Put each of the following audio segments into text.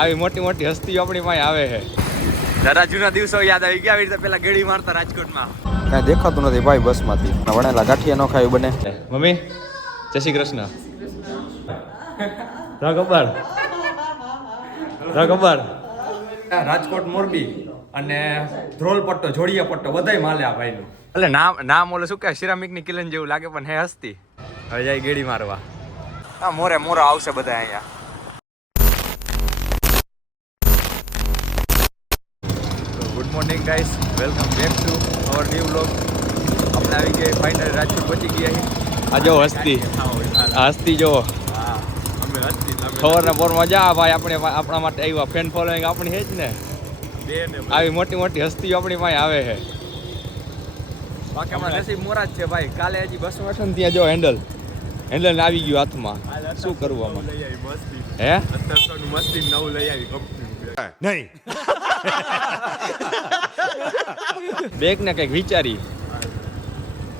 આવી મોટી મોટી હસ્તીઓ આપણી પાસે આવે છે. જરા જૂના દિવસો યાદ આવી ગયા. આવી રીતે પેલા ગેડી મારતા રાજકોટમાં. કાંઈ દેખાતું નથી ભાઈ બસમાંથી. વણેલા ગાંઠિયા ન ખાય બને. મમ્મી જય શ્રી કૃષ્ણ. ખબર રાજકોટ મોરબી અને ધ્રોલ પટ્ટો જોડિયા પટ્ટો બધાય માલે આ ભાઈનું. એટલે નામ ઓલે શું કે સિરામિક ની કિલન જેવું લાગે પણ હે હસ્તી. હવે જાય ગેડી મારવા. આ મોરા આવશે બધા અહીંયા. Good morning guys, welcome back to our new vlog. આપણે આવી ગયા ફાઇનલી રાજકોટ પહોંચી ગયા છીએ. આ જો હસ્તી, આ હસ્તી જો ખબર ને પોરમાં જા ભાઈ. આપણા માટે આવ્યા. ફેન ફોલોઈંગ આપણી છે જ ને. આવી મોટી મોટી હસ્તીઓ આપણી પાસે આવે છે. બાકી આપણા નસીબ મોરા જ છે ભાઈ. કાલે હજી બસ વાસણ ત્યાં જો હેન્ડલ આવી ગયું હાથમાં. શું કરવું આમાં? હે મસ્તી નવું લઈ આવી નહીં બેગ ને કઈક વિચારી.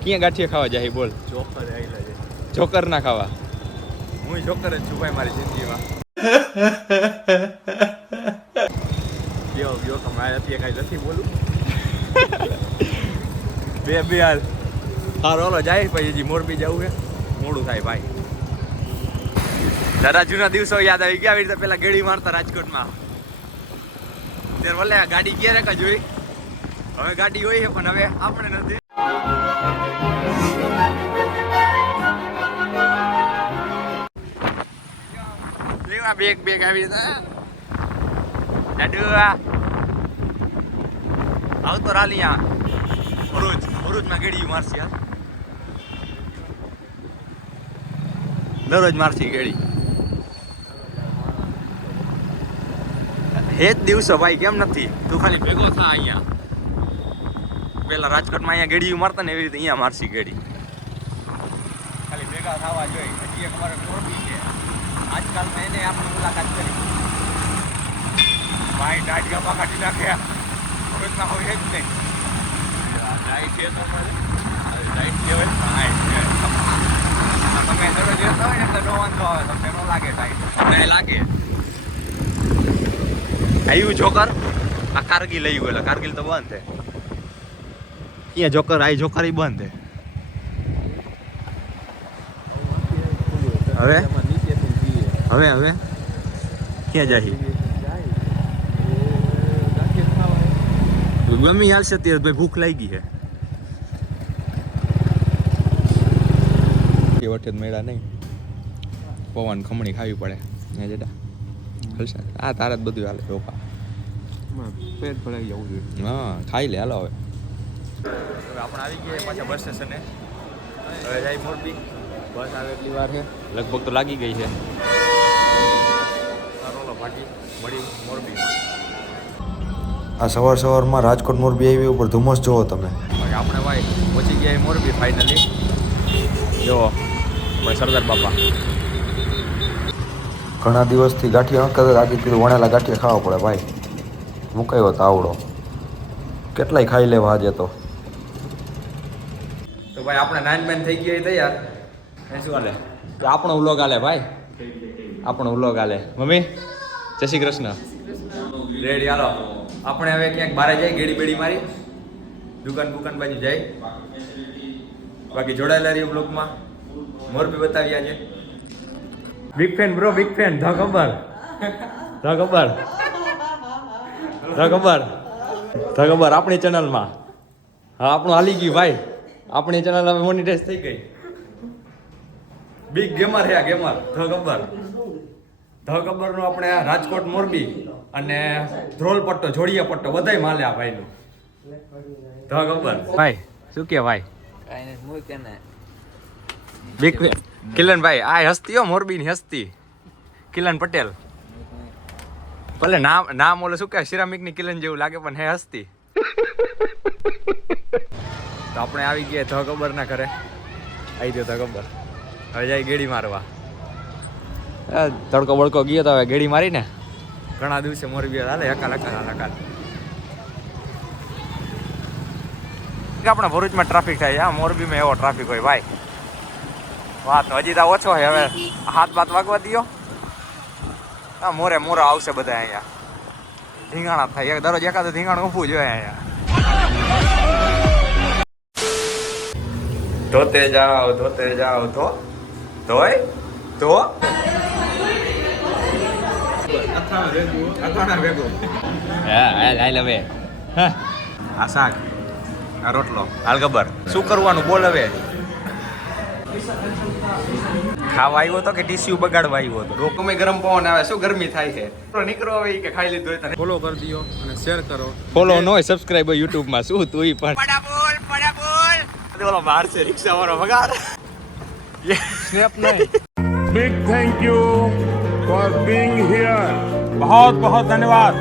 ક્યાં ગાંઠિયા ખાવા જાય બોલ? જોકર ના ખાવા. હું જોકર જ છું ભાઈ મારી જિંદગીમાં. ગયો કમાય અત્યારે કઈ નથી બોલું. બે હાલ હારો ઓલો જાય પછી હજી મોરબી જવું છે. મોડું થાય ભાઈ. જરા જૂના દિવસો યાદ આવી ગયા. આવી રીતે પેલા ગેડી મારતા રાજકોટમાં. ત્યારે ભલે ગાડી ક્યારે કા જોઈ. હવે ગાડી હોય છે પણ હવે આપણે નથી. બેગ આવી આવતો રાલિયા ભરૂચમાં ગેડી મારસી. હાલ દરરોજ મારસી ગેડી. હે જ દિવસો ભાઈ કેમ નથી? તું ખાલી ભેગો થા અહીંયા. પેલા રાજકોટમાં અહીંયા ગેડી મારતા ને એવી રીતે અહીંયા મારસી ગેડી. ખાલી ભેગા થવા જોઈએ. હજી એક મારે મોરબી છે. આજકાલમાં એને આપણે મુલાકાત કરી. ભાઈ ડાઢિયા કાઢી નાખ્યા. ભરૂચમાં હોય જ નહીં. લાઈટ છે તો લાઈટ કહેવાય. તમે દરરોજ જતા હોય ને એટલે નો વાંધો આવે. તમને ન લાગે ટાઈટ? નહીં લાગે. આવ્યું જોકર. આ કારગિલ લઈ ગયું એટલે કારગિલ તો બંધ છે. ક્યાં જોકર? આ જોકર બંધ છે. હવે ક્યાં જાય? ગમી હાલશે ત્યારે ભાઈ ભૂખ લાગી છે. વખતે મેળા નહીં. પવન ખમણી ખાવી પડે ને જેટા હલશે. આ તારે જ બધું હાલે. રોકા પેટ ભરાઈ જવું જોઈએ. હા ખાઈ લે. હાલો હવે આપણે આવી ગયા પાછા બસ સ્ટેશને. હવે જાય મોરબી. બસ આવે એટલી વાર છે. લગભગ તો લાગી ગઈ છે. રોલો ભાગી મળી મોરબીમાં. આ સવારમાં રાજકોટ મોરબી હાઈવે ઉપર ધુમ્મસ જોવો તમે. આપણે ભાઈ પહોંચી ગયા મોરબી ફાઇનલી. જો ભાઈ સરદાર બાપા. ઘણા દિવસથી ગાંઠિયા ન કરતા. આખી પેલું વણેલા ગાંઠિયા ખાવા પડે ભાઈ. મુકાયો તો આવડો કેટલાય ખાઈ લેવા આજે તો ભાઈ આપણે નાઇન બેન થઈ ગયા તૈયાર. શું હાલે? આપણો વ્લોગ હાલે ભાઈ. આપણો વ્લોગ હાલે. મમ્મી જય શ્રી કૃષ્ણ. રેડી હાલો. આપણે હવે ક્યાંક બહાર જાય. ગેડી બેડી મારી દુકાન બાજુ જાય. બાકી જોડાયેલા રહ્યો બ્લોગમાં. મોરબી બતાવી આજે. Big fan bro, big fan. The ખબર આપણી ચેનલમાં. હા આપણું હાલી ગયું ભાઈ. આપણી ચેનલ હવે મોનિટાઈઝ થઈ ગઈ. બિગ ગેમર હે ગેમર. ધ ખબર નું આપણે રાજકોટ મોરબી અને ધ્રોલ પટ્ટો જોડિયા પટ્ટો બધાય માલે આ ભાઈનું. ધ ખબર ભાઈ શું કે ભાઈ? બિગ કિલન ભાઈ આ હસ્તી હો મોરબીની હસ્તી. કિલન પટેલ. ભલે નામ ઓલે શું કે સિરામિક ની કિલન જેવું લાગે પણ હે હસ્તી. તો આપણે આવી ગયા ધ ખબર ના ઘરે. આવી ગયો ધ ખબર. હવે જાય ગેડી મારવા. તડકો બળકો ગયો તો હવે ગેડી મારી ને. ઘણા દિવસે મોરબી હાલે. હકાલ આપણા ભરૂચમાં ટ્રાફિક થાય. હા મોરબીમાં એવો ટ્રાફિક હોય ભાઈ. વાત હજી તો ઓછો હોય. હવે હાથ બાત વાગવા દો. આ મોરે મોરા આવશે બધા અહીંયા ધીંગાણા થાય દરરોજ એકાદ ધીંગાણું ઊભું જોઈએ અહીંયા ધોતે જાઓ તો ધોય તો આ શાક આ રોટલો હાલ ખબર શું કરવાનું બોલ હવે ખાવા આવ્યો તો કે ટીસ્યુ બગાડવા આવ્યો તો રોકમે ગરમ પવન આવે શું ગરમી થાય છે નીકળો હવે કે ખાઈ લીધું હોય ફોલો કરી દો અને શેર કરો. ફોલો ન હોય સબસ્ક્રાઇબર YouTube માં શું તું ઈ પણ પડા બોલ ઓલો બહાર છે રિક્ષા વાળો વગાડ સ્નેપ નહીં. Big thank you for being here. बहुत बहुत धन्यवाद.